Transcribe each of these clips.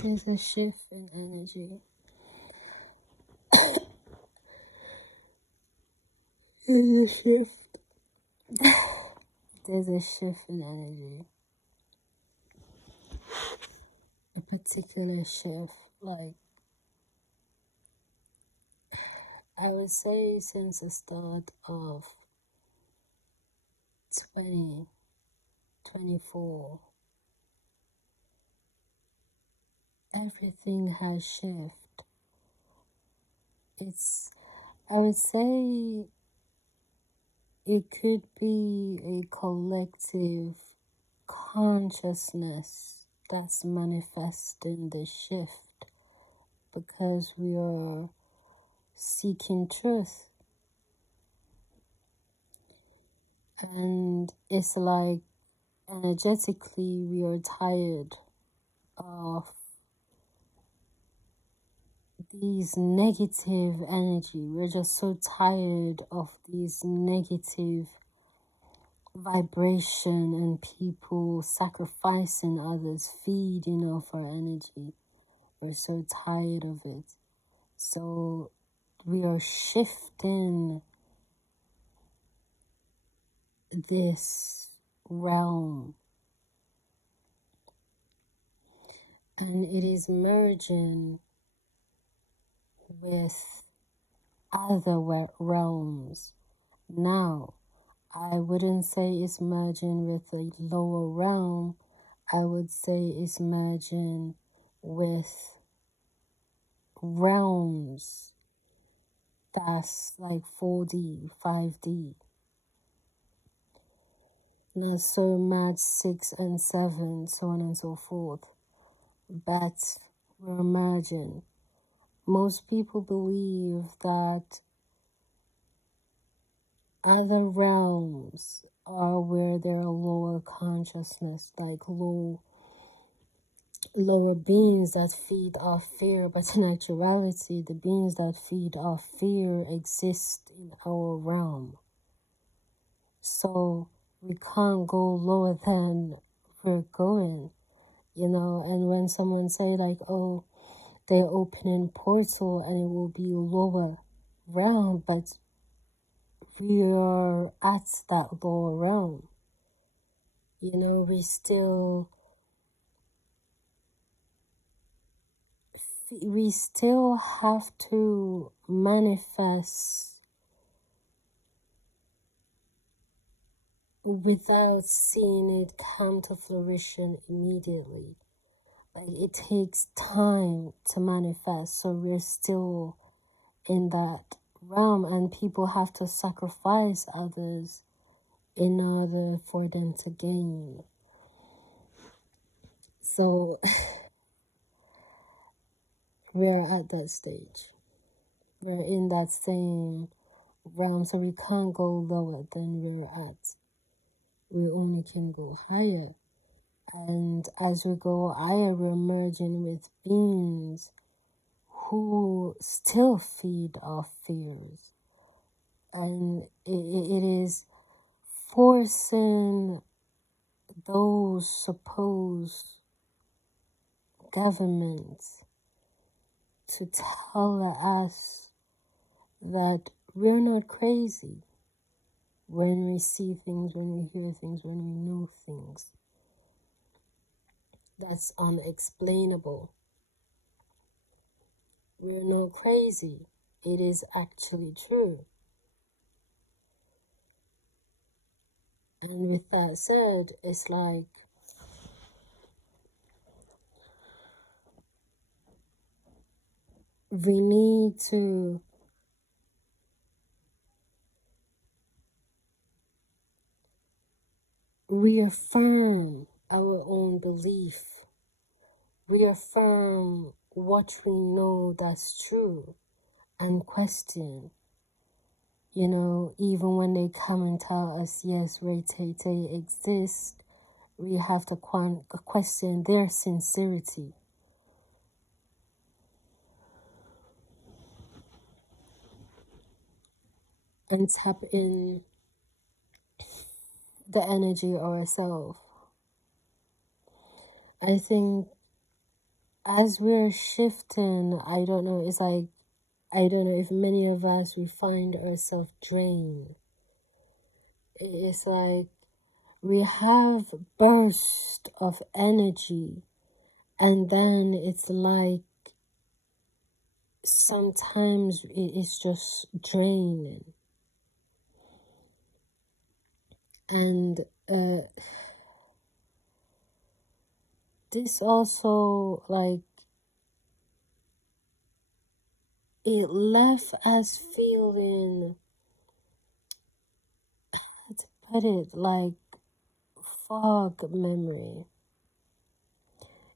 There's a shift in energy. There's a shift. There's a shift in energy. A particular shift. Like, I would say since the start of 2024, everything has shifted. I would say it could be a collective consciousness that's manifesting the shift because we are seeking truth. And it's like energetically we are tired of these negative energy. We're just so tired of these negative vibration and people sacrificing others, feeding off our energy. We're so tired of it. So we are shifting this realm, and it is merging with other realms. Now, I wouldn't say it's merging with a lower realm. I would say it's merging with realms that's like 4D, 5D. Now, so match 6 and 7, so on and so forth. But we're merging. Most people believe that other realms are where there are lower consciousness, like lower beings that feed off fear, but in actuality, the beings that feed off fear exist in our realm. So we can't go lower than we're going, and when someone say like, oh, they're opening portal and it will be lower realm, but we are at that lower realm. We still have to manifest without seeing it come to fruition immediately. Like, it takes time to manifest, so we're still in that realm, and people have to sacrifice others in order for them to gain. So we're at that stage. We're in that same realm, so we can't go lower than we're at. We only can go higher. And as we go higher, we're merging with beings who still feed off fears. And it is forcing those supposed governments to tell us that we're not crazy when we see things, when we hear things, when we know things. That's unexplainable. We're not crazy. It is actually true. And with that said, it's like we need to reaffirm our own belief, reaffirm what we know that's true, and question. Even when they come and tell us, yes, Ray-Tay exists, we have to question their sincerity. And tap in the energy ourselves. I think as we're shifting, I don't know, it's like, I don't know if many of us, we find ourselves drained. It's like we have burst of energy, and then it's like sometimes it's just draining. And this also, like, it left us feeling, how to put it, like fog memory.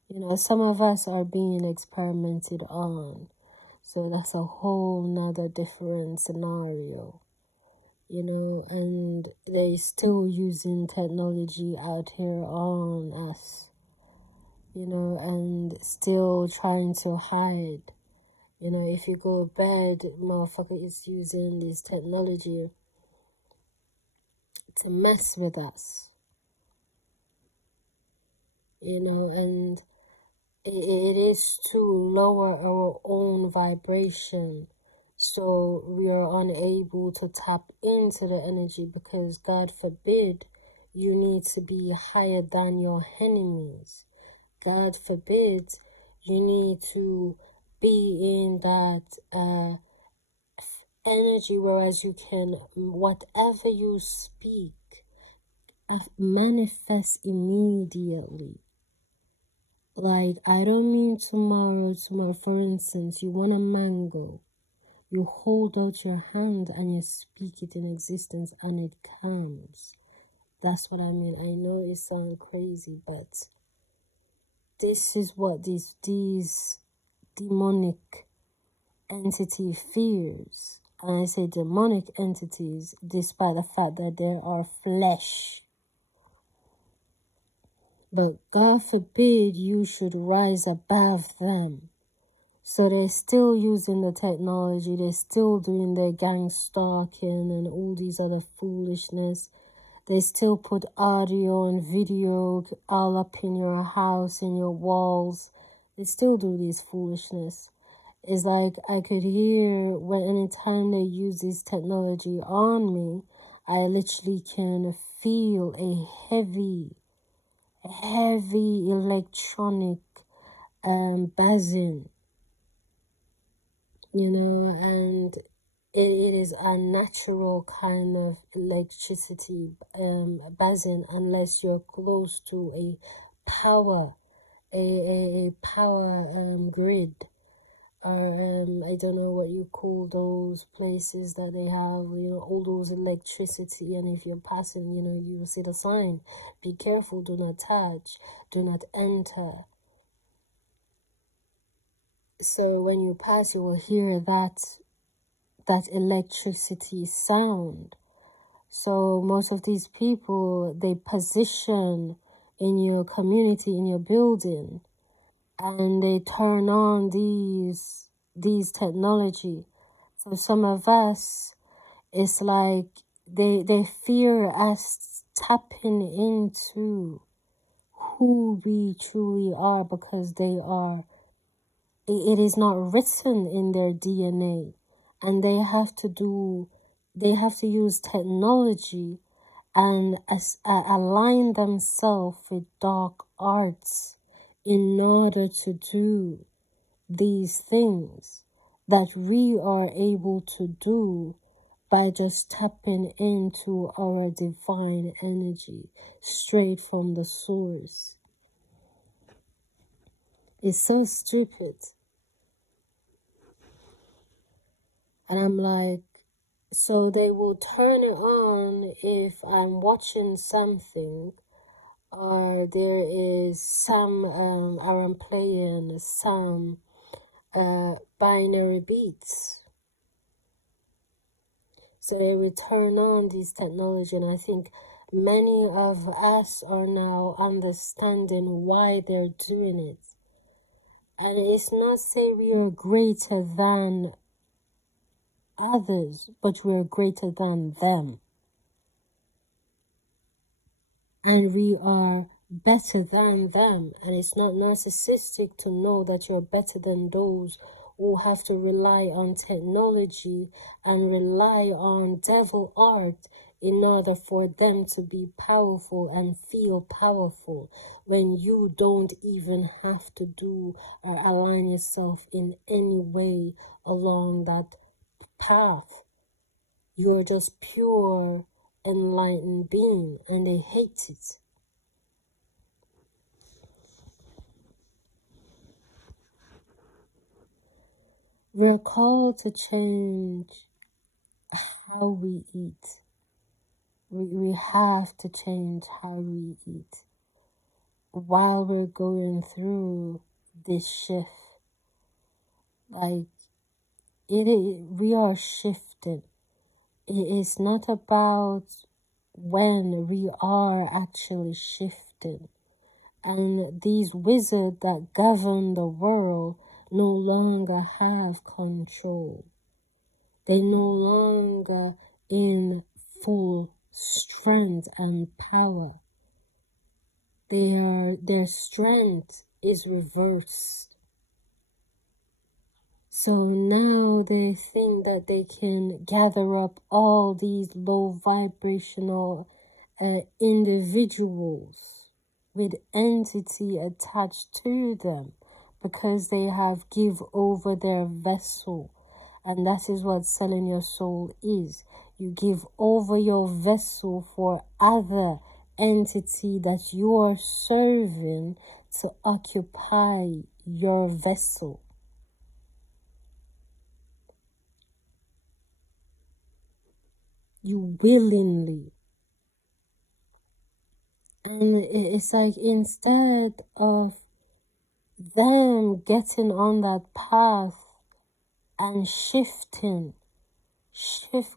You know, some of us are being experimented on. So that's a whole nother different scenario, you know, and they still using technology out here on us, you know, and still trying to hide. You know, if you go to bed, motherfucker is using this technology to mess with us, you know, and it is to lower our own vibration, so we are unable to tap into the energy, because God forbid you need to be higher than your enemies. God forbid you need to be in that energy, whereas you can, whatever you speak, manifest immediately. Like, I don't mean tomorrow. For instance, you want a mango. You hold out your hand and you speak it in existence and it comes. That's what I mean. I know it sounds crazy, but this is what these demonic entity fears. And I say demonic entities despite the fact that there are flesh. But God forbid you should rise above them. So they're still using the technology, they're still doing their gang stalking and all these other foolishness. They still put audio and video all up in your house, in your walls. They still do this foolishness. It's like I could hear when anytime they use this technology on me, I literally can feel a heavy electronic buzzing, you know, and it is a natural kind of electricity buzzing, unless you're close to a power power grid, or I don't know what you call those places that they have, you know, all those electricity, and if you're passing, you know, you will see the sign, be careful, do not touch, do not enter. So when you pass, you will hear that electricity sound. So most of these people, they position in your community, in your building, and they turn on these technology. So some of us, it's like they fear us tapping into who we truly are, because it is not written in their DNA, and they have to use technology and align themselves with dark arts in order to do these things that we are able to do by just tapping into our divine energy straight from the source. It's so stupid. And I'm like, so they will turn it on if I'm watching something, or there is some, or I'm playing some binary beats. So they will turn on this technology, and I think many of us are now understanding why they're doing it. And it's not say we are greater than others, but we're greater than them. And we are better than them. And it's not narcissistic to know that you're better than those who have to rely on technology and rely on devil art in order for them to be powerful and feel powerful, when you don't even have to do or align yourself in any way along that path. You're just pure enlightened being, and they hate it. We're called to change how we eat. We have to change how we eat while we're going through this shift. Like, we are shifting. It is not about when, we are actually shifting. And these wizards that govern the world no longer have control. They no longer in full strength and power. Their strength is reversed. So now they think that they can gather up all these low vibrational individuals with entity attached to them, because they have give over their vessel. And that is what selling your soul is. You give over your vessel for other entity that you are serving to occupy your vessel. You willingly. And it's like, instead of them getting on that path and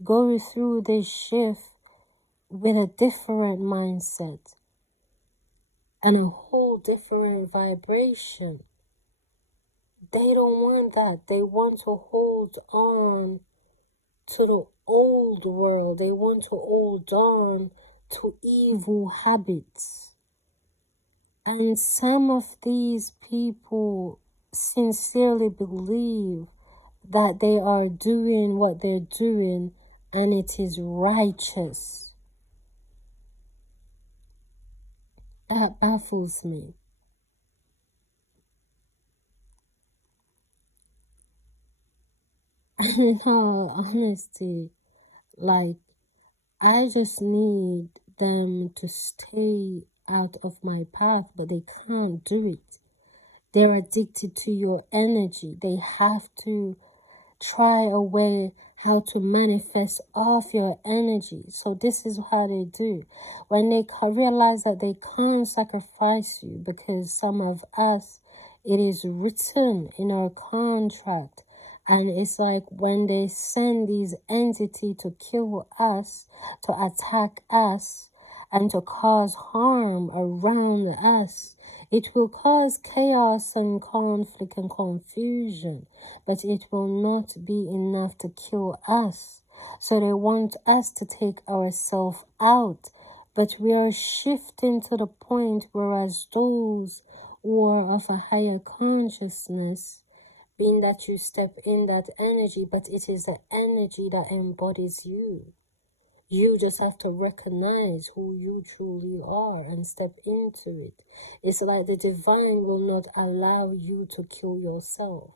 going through this shift with a different mindset and a whole different vibration, they don't want that. They want to hold on to the old world. They want to hold on to evil habits. And some of these people sincerely believe that they are doing what they're doing and it is righteous. That baffles me. And in all honesty, like, I just need them to stay out of my path, but they can't do it. They're addicted to your energy. They have to try a way how to manifest off your energy. So this is how they do. When they realize that they can't sacrifice you, because some of us, it is written in our contract. And it's like, when they send these entities to kill us, to attack us, and to cause harm around us, it will cause chaos and conflict and confusion, but it will not be enough to kill us. So they want us to take ourselves out, but we are shifting to the point whereas those who are of a higher consciousness, being that you step in that energy, but it is the energy that embodies you. You just have to recognize who you truly are and step into it. It's like the divine will not allow you to kill yourself,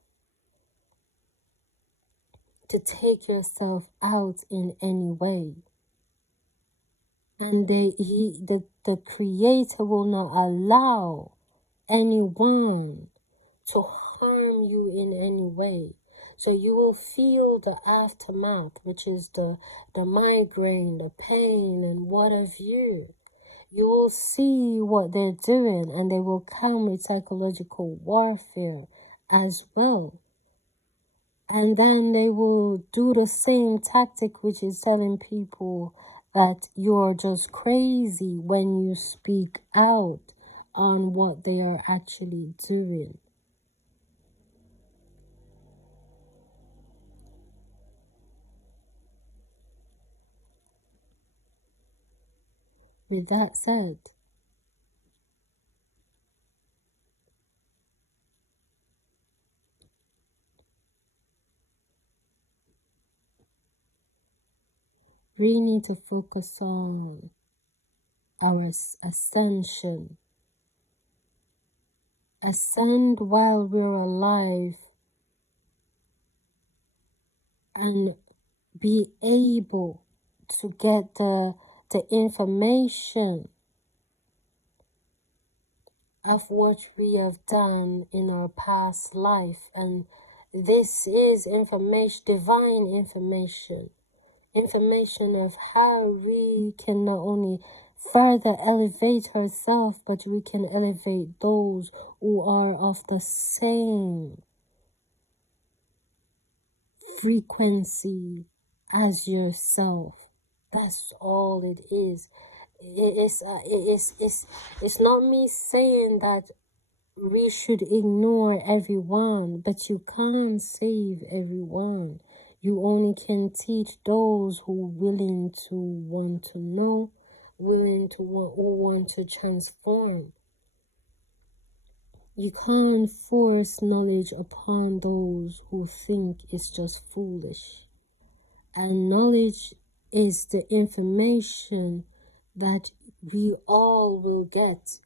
to take yourself out in any way. And the Creator will not allow anyone to harm you in any way. So you will feel the aftermath, which is the migraine, the pain, and what have you. You will see what they're doing, and they will come with psychological warfare as well. And then they will do the same tactic, which is telling people that you're just crazy when you speak out on what they are actually doing. With that said, We need to focus on our ascension. Ascend while we're alive and be able to get the information of what we have done in our past life. And this is information, divine information of how we can not only further elevate ourselves, but we can elevate those who are of the same frequency as yourself. That's all it is. It's not me saying that we should ignore everyone, but you can't save everyone. You only can teach those who willing to want to know, who want to transform. You can't force knowledge upon those who think it's just foolish. And knowledge is the information that we all will get.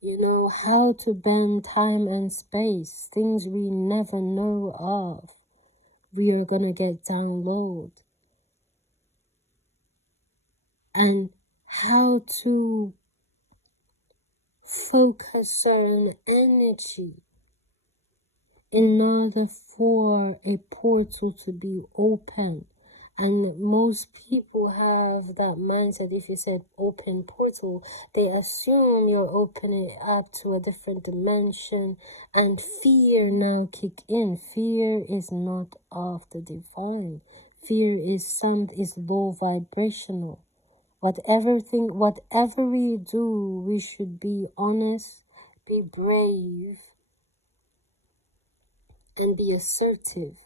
You know, how to bend time and space, things we never know of, we are going to get download. And how to focus certain energy in order for a portal to be open. And most people have that mindset. If you said open portal, they assume you're opening it up to a different dimension, and fear now kick in. Fear is not of the divine. Fear is low vibrational. Whatever we do, we should be honest, be brave, and be assertive.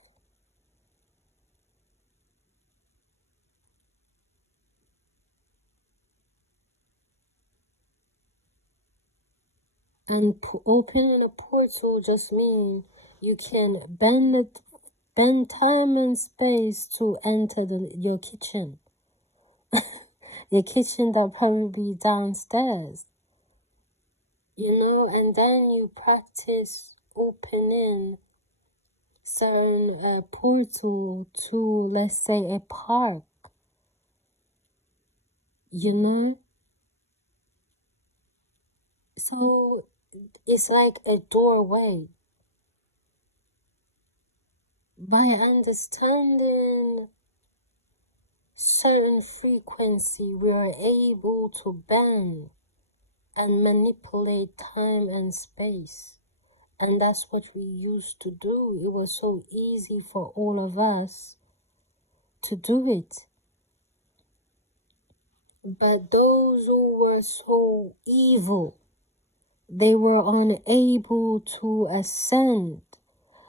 And opening a portal just means you can bend time and space to enter your kitchen. Your kitchen that probably be downstairs. You know, and then you practice opening certain portal to, let's say, a park. You know? So it's like a doorway. By understanding certain frequency, we are able to bend and manipulate time and space. And that's what we used to do. It was so easy for all of us to do it. But those who were so evil, they were unable to ascend.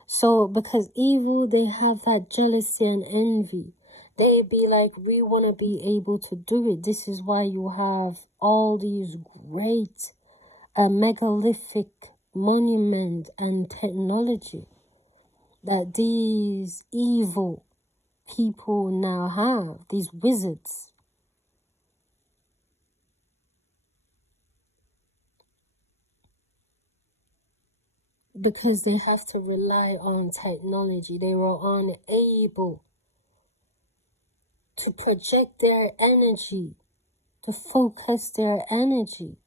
So because evil, they have that jealousy and envy. They be like, we want to be able to do it. This is why you have all these great megalithic monument and technology that these evil people now have, these wizards. Because they have to rely on technology. They were unable to project their energy, to focus their energy,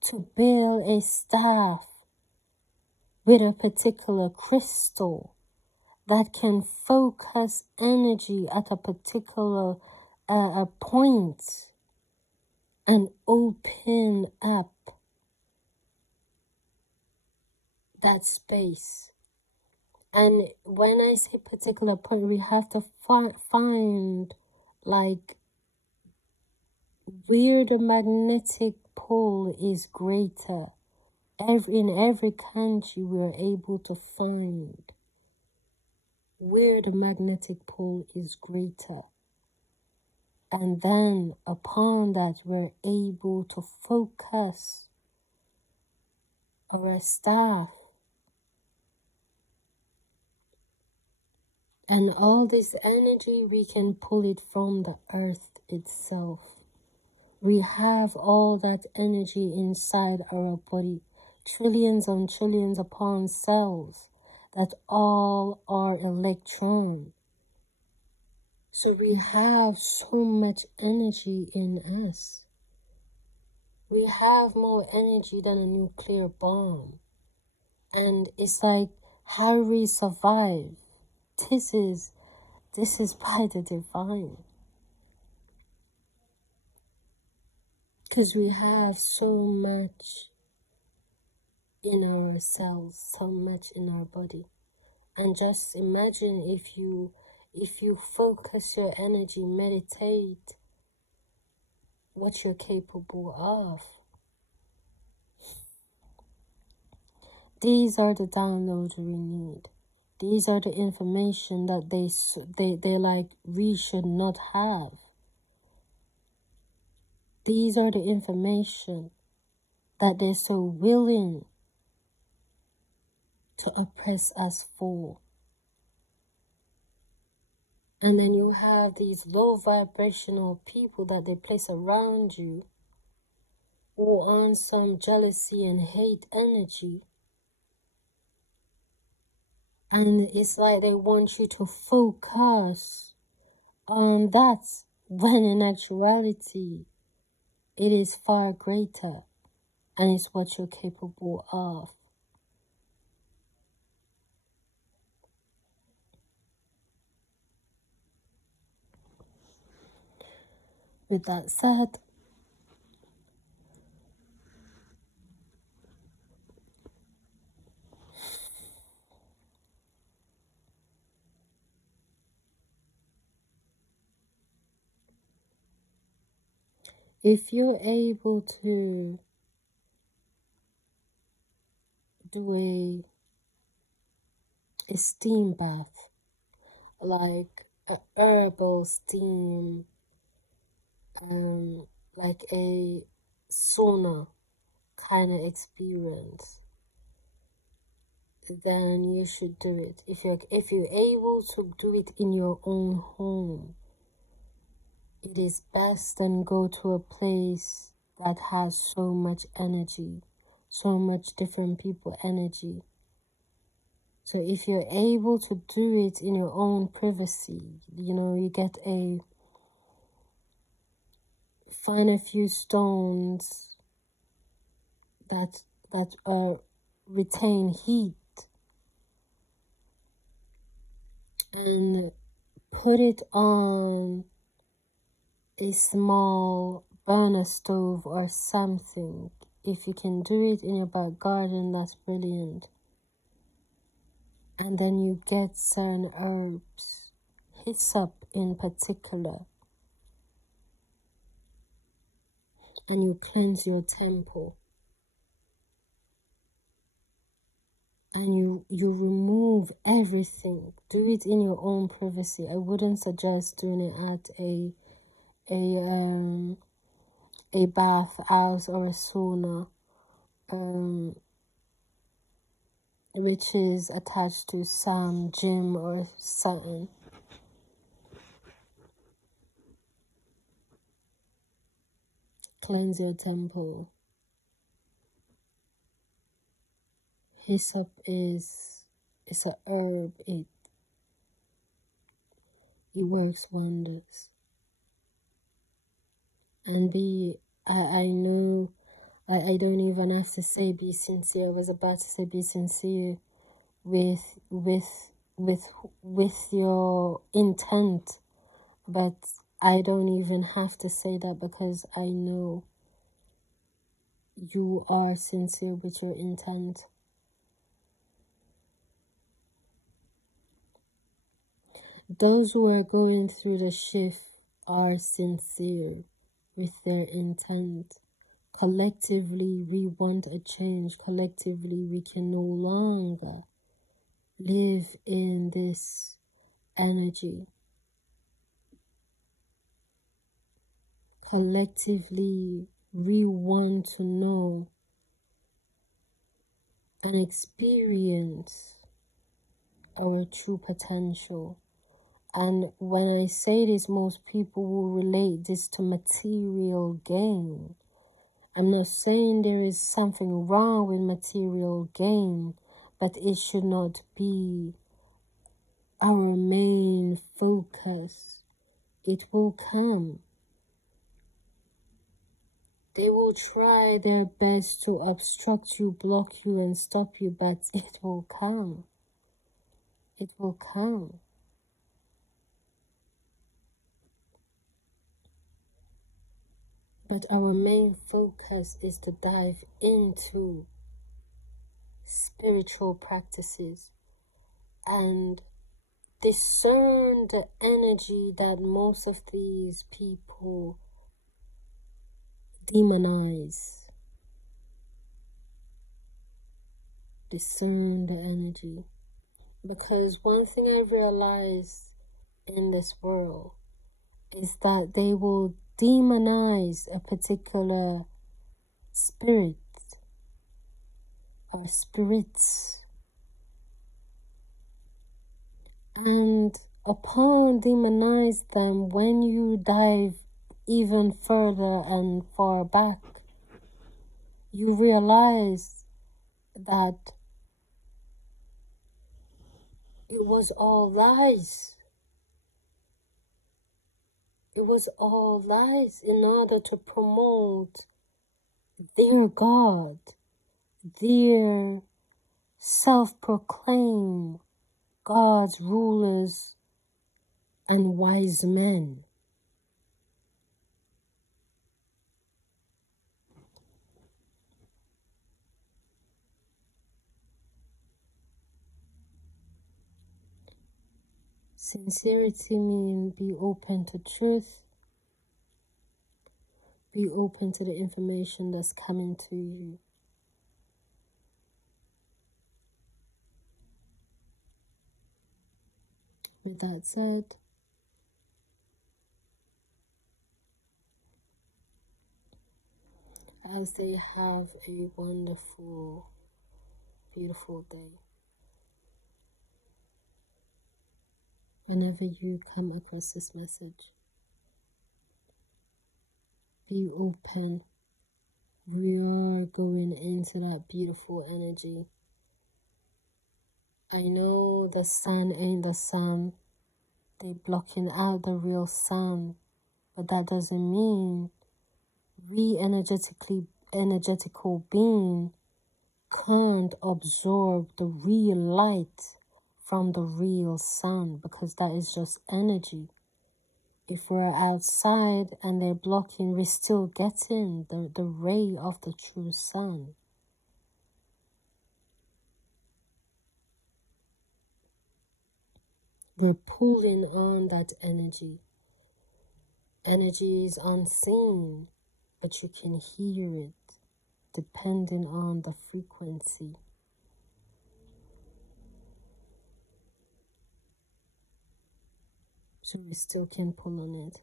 to build a staff with a particular crystal that can focus energy at a particular point and open up that space. And when I say particular point, we have to find like where the magnetic pole is greater. In every country, we are able to find where the magnetic pole is greater. And then upon that, we're able to focus our staff And all this energy, we can pull it from the earth itself. We have all that energy inside our body, trillions and trillions upon cells that all are electron. So we have so much energy in us. We have more energy than a nuclear bomb. And it's like how we survive. This is by the divine. Because we have so much in our cells, so much in our body. And just imagine if you focus your energy, meditate what you're capable of. These are the downloads we need. These are the information that they like we should not have. These are the information that they're so willing to oppress us for. And then you have these low vibrational people that they place around you or on some jealousy and hate energy. And it's like they want you to focus on that, when in actuality, it is far greater and it's what you're capable of. With that said, if you're able to do a steam bath, like a herbal steam, like a sauna kind of experience, then you should do it. If you're able to do it in your own home, it is best than go to a place that has so much energy, so much different people energy. So if you're able to do it in your own privacy, you get find a few stones that retain heat and put it on a small burner stove or something. If you can do it in your back garden, that's brilliant. And then you get certain herbs, hyssop in particular, and you cleanse your temple. And you remove everything. Do it in your own privacy. I wouldn't suggest doing it at a bath house or a sauna, which is attached to some gym or something. Cleanse your temple. Hyssop it's a herb. It works wonders. And I know I don't even have to say be sincere. I was about to say be sincere with your intent, but I don't even have to say that because I know you are sincere with your intent. Those who are going through the shift are sincere with their intent. Collectively, we want a change. Collectively, we can no longer live in this energy. Collectively, we want to know and experience our true potential. And when I say this, most people will relate this to material gain. I'm not saying there is something wrong with material gain, but it should not be our main focus. It will come. They will try their best to obstruct you, block you, and stop you, but it will come. It will come. But our main focus is to dive into spiritual practices and discern the energy that most of these people demonize. Discern the energy. Because one thing I realize in this world is that they will demonize a particular spirit or spirits, and upon demonize them, when you dive even further and far back, you realize that it was all lies. It was all lies in order to promote their God, their self-proclaimed God's rulers and wise men. Sincerity means be open to truth, be open to the information that's coming to you. With that said, as they have a wonderful, beautiful day. Whenever you come across this message, be open. We are going into that beautiful energy. I know the sun ain't the sun. They blocking out the real sun. But that doesn't mean we energetical being can't absorb the real light from the real sun, because that is just energy. If we're outside and they're blocking, we're still getting the ray of the true sun. We're pulling on that energy. Energy is unseen, but you can hear it depending on the frequency. So we still can pull on it.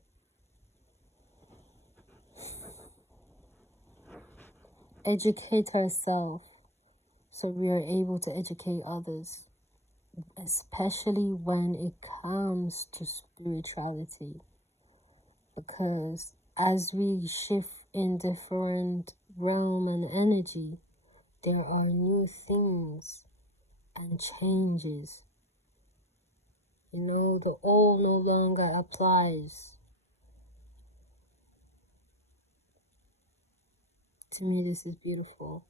Educate ourselves so we are able to educate others, especially when it comes to spirituality. Because as we shift in different realm and energy, there are new things and changes. You know, the old no longer applies. To me, this is beautiful.